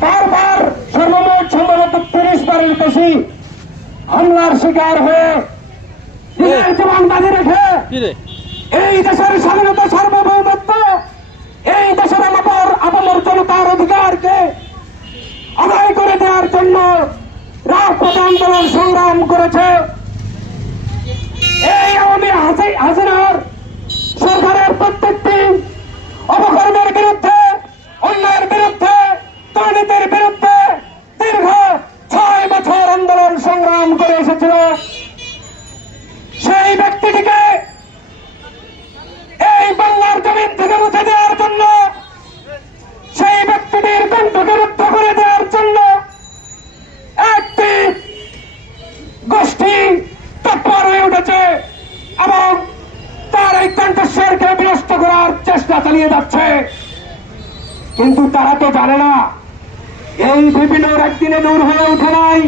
বারবার সর্বমোট সম্ভবত তিরিশ বারের বেশি হামলার শিকার হয়ে নিজের জীবন বাজি রেখে এই দেশের স্বাধীনতা সার্বভৌমত্ব এই দেশের আপামর জনতার অধিকারকে আদায় করে দেওয়ার জন্য রাজপথ আন্দোলন সংগ্রাম করেছে। এই আওয়ামী হাসি- হাসিনার সরকারের প্রত্যেকটি অপকর্মের বিরুদ্ধে চেষ্টা চালিয়ে যাচ্ছে। কিন্তু তারা তো জানে না এই বিপিনর একদিনে দূর হয়ে ওঠে নাই।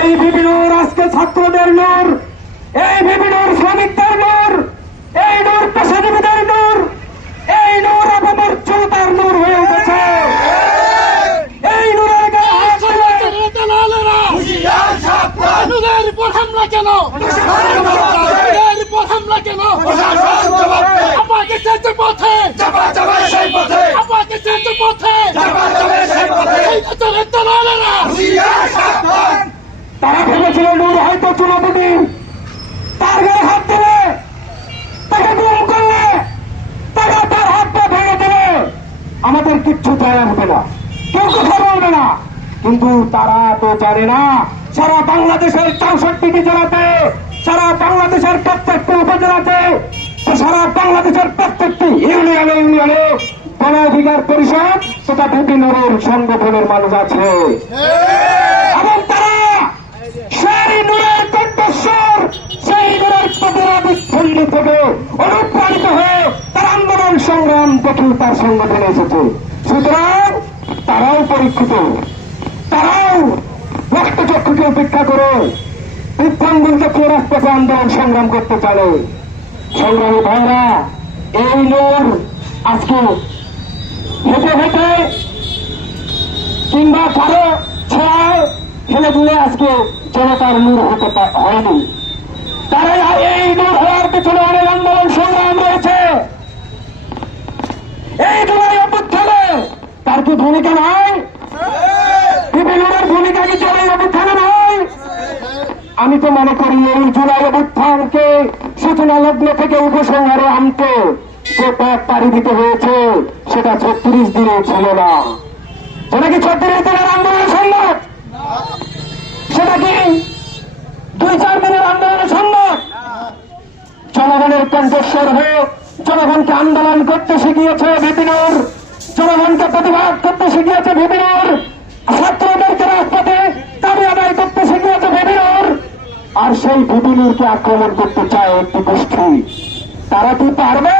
এই বিপিনর আজকে ছাত্রদের নূর এই বিপিনর শ্রমিকদের নূর এই নূর পেশাজীবীদের নূর এই নূর অপমর্যাদার নূর হয়ে উঠেছে। এই নূরের গায়ে উপর হামলা কেন? নুনের উপর হামলা কেন? আমাকে যেতে পথে পথে। তারা ভেবেছিল নূর হয়তো চুনাপুটি তার গায়ে হাত দিলে তাকে গুম করলে। তারা তার হাত পা ভেঙে দিলে আমাদের কিচ্ছু যায় আসবে না। কেউ কথা বলবে না। কিন্তু তারা তো জানে না, সারা বাংলাদেশের চৌষট্টিটি জেলাতে, সারা বাংলাদেশের প্রত্যেকটি উপজেলাতে, সারা বাংলাদেশের প্রত্যেকটি ইউনিয়নে ইউনিয়নে গণ অধিকার পরিষদ তথা বিভিন্ন সংগঠনের মানুষ আছে। এবং তারা সেই নূরের কণ্ঠস্বর সেই নূরের স্থল্লি থেকে অনুপ্রাণিত হয়ে তার আন্দোলন সংগ্রাম দেখে তার সংগঠনে এসেছে। সুতরাং তারাও পরীক্ষিত। তারাও রক্তচক্ষুকে উপেক্ষা করে দেখিয়ে রাজপথে আন্দোলন সংগ্রাম করতে পারে। সংগ্রামী ভাইরা এই নূর আজকে হেঁটে হেঁটে কিংবা কারও ছোঁয়ায় ফেলে দিলে আজকে জনতার নূর হতে হয়নি। তারাই এই নূর হওয়ার পেছনে অনেক আন্দোলন সংগ্রাম রয়েছে। এই জুলাই অভ্যুত্থানে তার কি ভূমিকা নাই? বিভিন্নের ভূমিকা কি জুলাই অভ্যুত্থানে নাই? আমি তো মনে করি এই জুলাই অভ্যুত্থানকে সূচনা লগ্ন থেকে উপসংহারে আনতে যে পথ পাড়ি দিতে হয়েছে, সেটা ছত্রিশ দিনে ছিল না। সেটা কি ছত্রিশ দিনের আন্দোলন সম্ভব সেটা কি দুই চার দিনের আন্দোলন সম্ভব জনগণের কণ্ঠস্বর হয়ে জনগণকে আন্দোলন করতে শিখিয়েছে বিপিনুর জনগণকে প্রতিবাদ করতে শিখিয়েছে বিপিনুর ছাত্রদেরকে রাজপথে দাবি আদায় করতে শিখিয়েছে বিপিনুর আর সেই বিপিনুরকে আক্রমণ করতে চায় একটি গোষ্ঠী। তারা কি পারবে?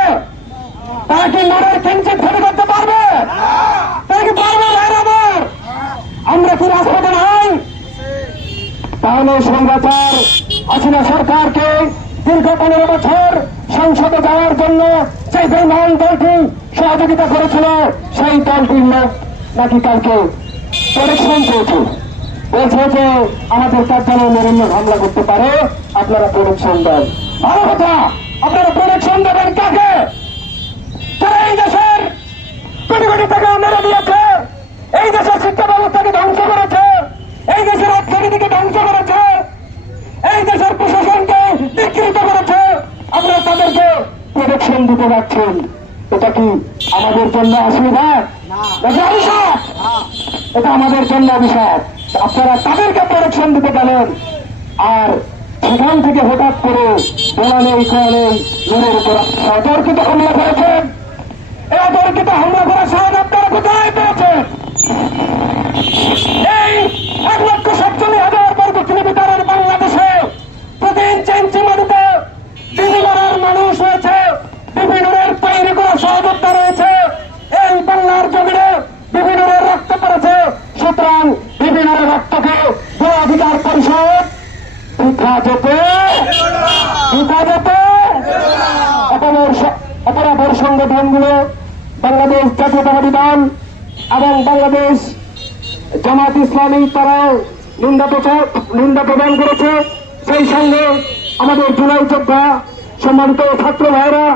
তারা কি নরের কিঞ্চিত ক্ষতি করতে পারবে? তারা কি পারবে আমার। আমরা কি রাজপথে নাই তাহলে সংবাচার হাসিনা সরকারকে দীর্ঘ পনেরো বছর সংসদে যাওয়ার জন্য সেই বেমান দলটি সহযোগিতা করেছিল, সেই দলটির লোক নাকি কালকে প্রোটেকশন পেয়েছে বলছে যে আমাদের কার্যালয়ে নরেন্দ্র হামলা করতে পারে। আপনারা প্রোটেকশন দেন। ভালো কথা! আপনারা প্রোটেকশন দেবেন কাকে? যারা এই দেশের কোটি কোটি টাকা মেরে দিয়েছে। এই দেশের শিক্ষা ব্যবস্থাকে ধ্বংস করেছে। এই দেশের অর্থনীতিকে ধ্বংস করেছে। এই দেশের প্রশাসনকে বিকৃত করেছে। আপনারা তাদেরকে প্রোটেকশন দিতে যাচ্ছেন এটা কি আমাদের জন্য অসুবিধা? অভিশাপ এটা আমাদের জন্য অভিশাপ আপনারা তাদেরকে প্রোটেকশন দিতে পারেন আর সেখান থেকে হঠাৎ করে বলা নেই কয়া নেই নূরের উপর অতর্কিত হামলা করেছেন এই অতর্কিত হামলা করার সাহায্য আপনারা কোথায় পেয়েছেন এই এক লক্ষ সাতচল্লিশ হাজার বর্গ কিলোমিটারের বাংলাদেশে প্রতি ইঞ্চি ইঞ্চি মাটিতে বিভিন্নর মানুষ রয়েছে বিভিন্নের তৈরি করা সহযোদ্ধা রয়েছে এই বাংলার জমিনে বিভিন্নের রক্ত পড়েছে সুতরাং বিভিন্নের রক্তকে গণ অধিকার পরিষদ পিঠা যেতে পিঠা যেতে অপরাধের সংগঠনগুলো বাংলাদেশ জাতীয়তাবাদী দল এবং বাংলাদেশ জামাত ইসলামী তারাও নিন্দা প্রচার, নিন্দা প্রদান করেছে। সেই সঙ্গে আমাদের জুলাই যোদ্ধা সম্মানিত ছাত্র ভাইরা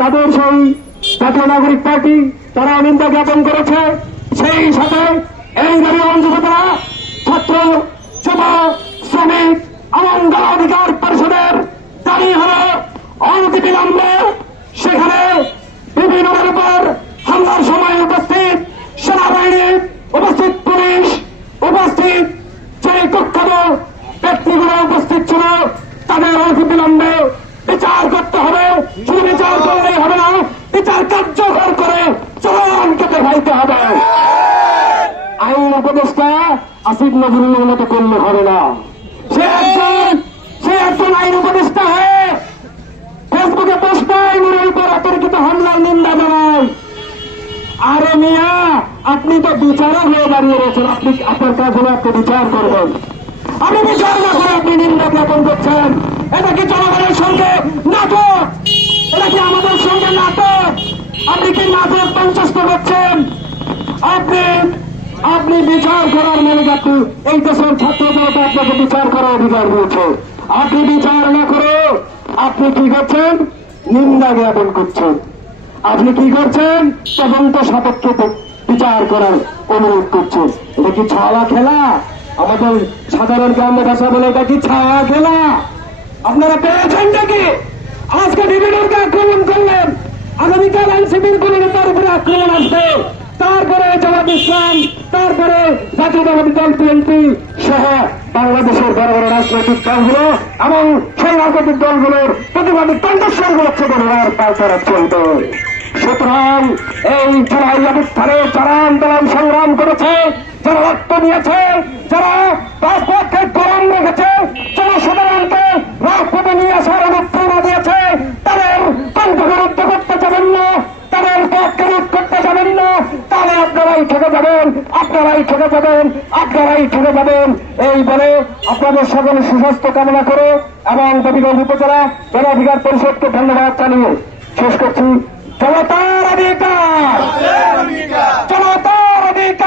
তাদের সেই জাতীয় নাগরিক পার্টি তারা নিন্দা জ্ঞাপন করেছে। সেই সাথে এই দাবি অঞ্চলরা ছাত্র, যুব, শ্রমিক এবং অধিকার পরিষদের দাবি হল অনতিবিলম্বে সেখানে বিভিন্নের উপর হামলার সময় উপস্থিত সেনাবাহিনী উপস্থিত পুলিশ উপস্থিত যে কুখ্যাত ব্যক্তিগুলো উপস্থিত ছিল, তাদের অনতিবিলম্বে বিচার করতে হবে। শুধু বিচার করলেই হবে না, বিচার কার্যকর করে চলনকে দেখাইতে হবে। আইন উপদেষ্টা আসিফ নজরুলের মতো করলে হবে না। সে একজন সে একজন আইন উপদেষ্টা হয়ে ফেসবুকে পোস্ট আইনের উপর অতর্কিত হামলার নিন্দা জানায়। আরে মিয়া, আপনি তো বিচারক হয়ে দাঁড়িয়ে রয়েছেন, আপনি আপনার কাজ হলে আপনি বিচার করবেন। আমি বিচার না করে আপনি নিন্দা জ্ঞাপন করছেন। এটা কি জনগণের সঙ্গে নাটক? এটা কি আমাদের সঙ্গে নাটক? আপনি কি নাটক মঞ্চস্থ করছেন? আপনি আপনি বিচার করার মানে আপনি এই দেশের ছাত্র জনতা আপনাকে বিচার করার অধিকার দিয়েছে। আপনি বিচার না করে আপনি কি করছেন? নিন্দা জ্ঞাপন করছেন। আপনি কি করছেন? তদন্ত সাপেক্ষে বিচার করার অনুরোধ করছেন। এটা কি ছাওয়া খেলা? আমাদের সাধারণ গ্রাম্য ভাষা বলে এটা কি ছাওয়া খেলা? আপনারা পেয়েছেন নাকি আজকে ডিভিডনকে আক্রমণ করলেন। আগামীকাল এনসিপির কোন নেতার উপরে আক্রমণ আসবে। তারপরে জামাত ইসলাম, তারপরে জাতীয়তাবাদী দল বিএনপি সহ বাংলাদেশের বড় বড় রাজনৈতিক দলগুলো এবং সেই দলগুলোর প্রতিবাদী কণ্ঠস্বরগুলো থেকে আর পাল্টারা চলবে সুতরাং এই জুলাই অবস্থানে যারা আন্দোলন সংগ্রাম করেছে যারা রক্ত দিয়েছে যারা রাজপথে গরম রেখেছে জনসাধারণকে রাজপথে নিয়ে আসার অনুপ্রেরণা দিয়েছে তাদের কণ্ঠকে রুদ্ধ করতে যাবেন না তাদের পক্ষে রোধ করতে যাবেন না। তাহলে আপনারাই ঠকে যাবেন আপনারাই ঠকে যাবেন আপনারাই ঠকে যাবেন। এই বলে আপনাদের সকলে সুস্বাস্থ্য কামনা করে এবং দেবীগঞ্জ উপজেলা গণ অধিকার পরিষদকে ধন্যবাদ জানিয়ে শেষ করছি। জনতার অধিকার!